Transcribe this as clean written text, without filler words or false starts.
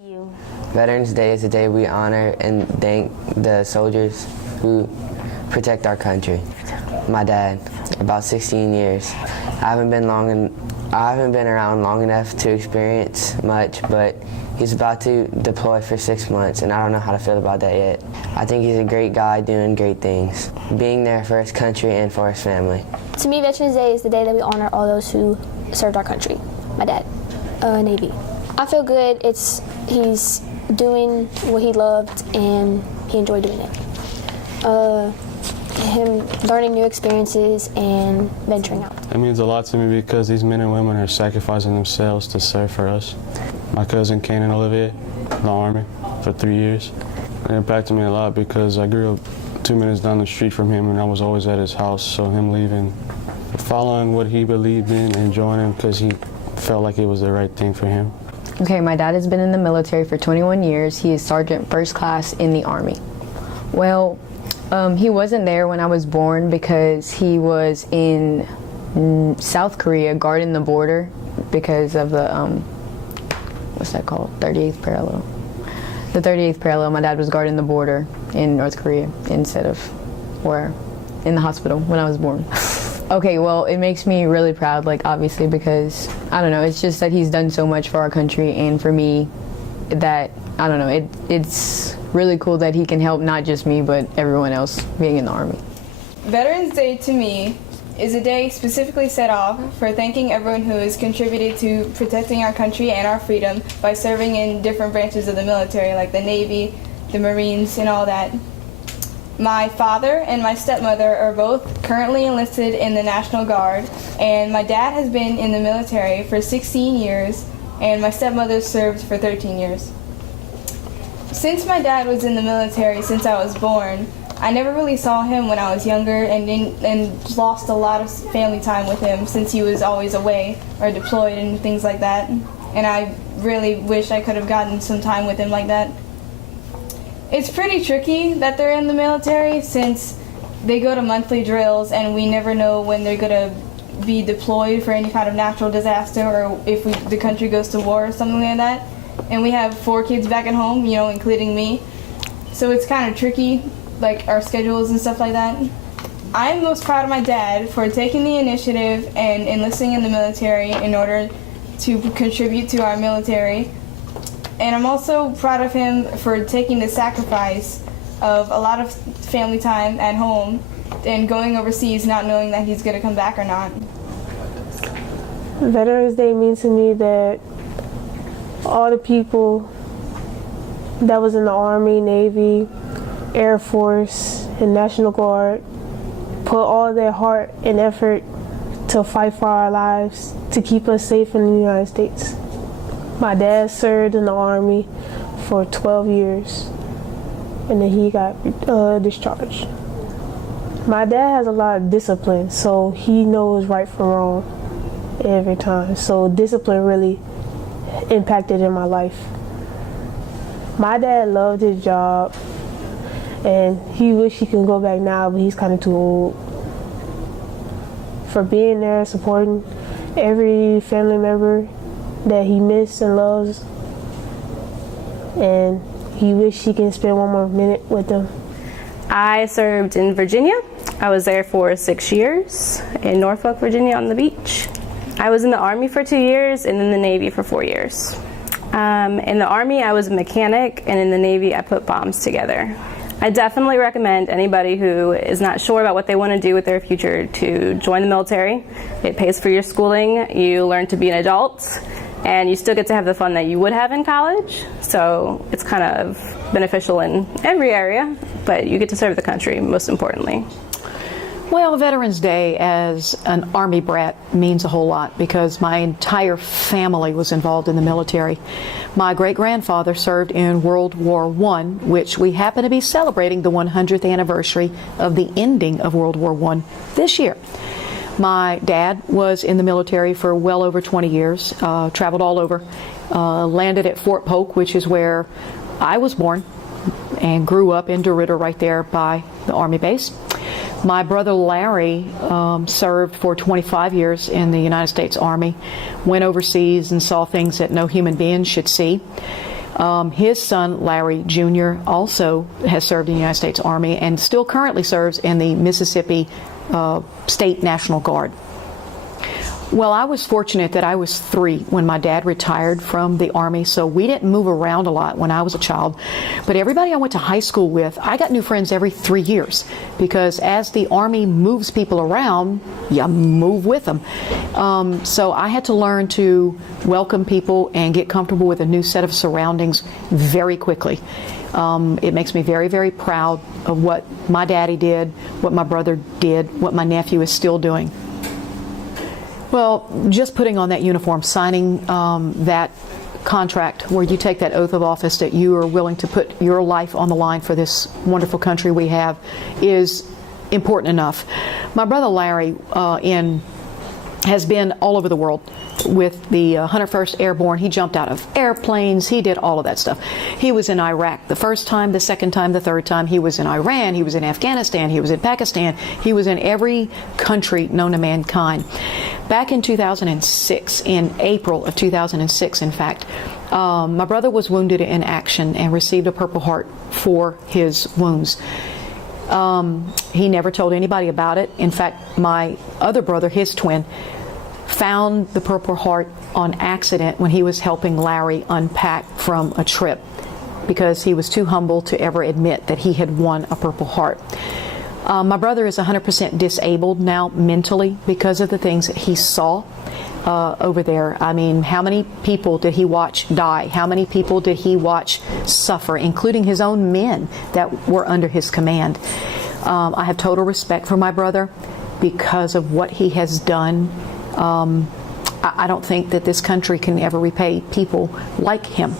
You. Veterans Day is a day we honor and thank the soldiers who protect our country. My dad, about 16 years. I haven't been around long enough to experience much, but he's about to deploy for 6 months, and I don't know how to feel about that yet. I think he's a great guy doing great things, being there for his country and for his family. To me, Veterans Day is the day that we honor all those who served our country. My dad, Navy. I feel good. He's doing what he loved and he enjoyed doing it. Him learning new experiences and venturing out. It means a lot to me because these men and women are sacrificing themselves to serve for us. My cousin Kanan Olivier, in the Army for 3 years. It impacted me a lot because I grew up 2 minutes down the street from him and I was always at his house, so him leaving, following what he believed in and joining him because he felt like it was the right thing for him. Okay, my dad has been in the military for 21 years. He is Sergeant First Class in the Army. Well, he wasn't there when I was born because he was in South Korea guarding the border because of the, what's that called? 38th parallel. The 38th parallel, my dad was guarding the border in North Korea instead of in the hospital when I was born. Okay, well, it makes me really proud, obviously, because, I don't know, it's just that he's done so much for our country and for me that, I don't know, it's really cool that he can help not just me, but everyone else being in the Army. Veterans Day to me is a day specifically set off for thanking everyone who has contributed to protecting our country and our freedom by serving in different branches of the military, like the Navy, the Marines, and all that. My father and my stepmother are both currently enlisted in the National Guard, and my dad has been in the military for 16 years, and my stepmother served for 13 years. Since my dad was in the military since I was born, I never really saw him when I was younger and lost a lot of family time with him since he was always away or deployed and things like that, and I really wish I could have gotten some time with him like that. It's pretty tricky that they're in the military since they go to monthly drills and we never know when they're going to be deployed for any kind of natural disaster or if the country goes to war or something like that. And we have 4 kids back at home, including me. So it's kind of tricky, our schedules and stuff like that. I'm most proud of my dad for taking the initiative and enlisting in the military in order to contribute to our military. And I'm also proud of him for taking the sacrifice of a lot of family time at home and going overseas not knowing that he's going to come back or not. Veterans Day means to me that all the people that was in the Army, Navy, Air Force, and National Guard put all their heart and effort to fight for our lives to keep us safe in the United States. My dad served in the Army for 12 years, and then he got discharged. My dad has a lot of discipline, so he knows right from wrong every time. So discipline really impacted in my life. My dad loved his job, and he wished he could go back now, but he's kind of too old. For being there, supporting every family member that he missed and loves, and he wished he can spend one more minute with them. I served in Virginia. I was there for 6 years in Norfolk, Virginia on the beach. I was in the Army for 2 years and in the Navy for 4 years. In the Army, I was a mechanic, and in the Navy, I put bombs together. I definitely recommend anybody who is not sure about what they want to do with their future to join the military. It pays for your schooling, you learn to be an adult, and you still get to have the fun that you would have in college. So it's kind of beneficial in every area, but you get to serve the country most importantly. Well, Veterans Day as an Army brat means a whole lot because my entire family was involved in the military. My great-grandfather served in World War I, which we happen to be celebrating the 100th anniversary of the ending of World War I this year. My dad was in the military for well over 20 years, traveled all over, landed at Fort Polk, which is where I was born and grew up in DeRidder right there by the Army base. My brother Larry served for 25 years in the United States Army, went overseas and saw things that no human being should see. His son, Larry Jr., also has served in the United States Army and still currently serves in the Mississippi State National Guard. Well, I was fortunate that I was 3 when my dad retired from the Army, so we didn't move around a lot when I was a child. But everybody I went to high school with, I got new friends every 3 years, because as the Army moves people around, you move with them. So I had to learn to welcome people and get comfortable with a new set of surroundings very quickly. It makes me very, very proud of what my daddy did, what my brother did, what my nephew is still doing. Well, just putting on that uniform, signing that contract where you take that oath of office that you are willing to put your life on the line for this wonderful country we have is important enough. My brother Larry has been all over the world with the 101st Airborne. He jumped out of airplanes. He did all of that stuff. He was in Iraq the first time, the second time, the third time. He was in Iran. He was in Afghanistan. He was in Pakistan. He was in every country known to mankind. Back in 2006, in April of 2006, in fact, my brother was wounded in action and received a Purple Heart for his wounds. He never told anybody about it. In fact, my other brother, his twin, found the Purple Heart on accident when he was helping Larry unpack from a trip, because he was too humble to ever admit that he had won a Purple Heart. My brother is 100% disabled now mentally because of the things that he saw over there. I mean, how many people did he watch die? How many people did he watch suffer, including his own men that were under his command? I have total respect for my brother because of what he has done. I don't think that this country can ever repay people like him.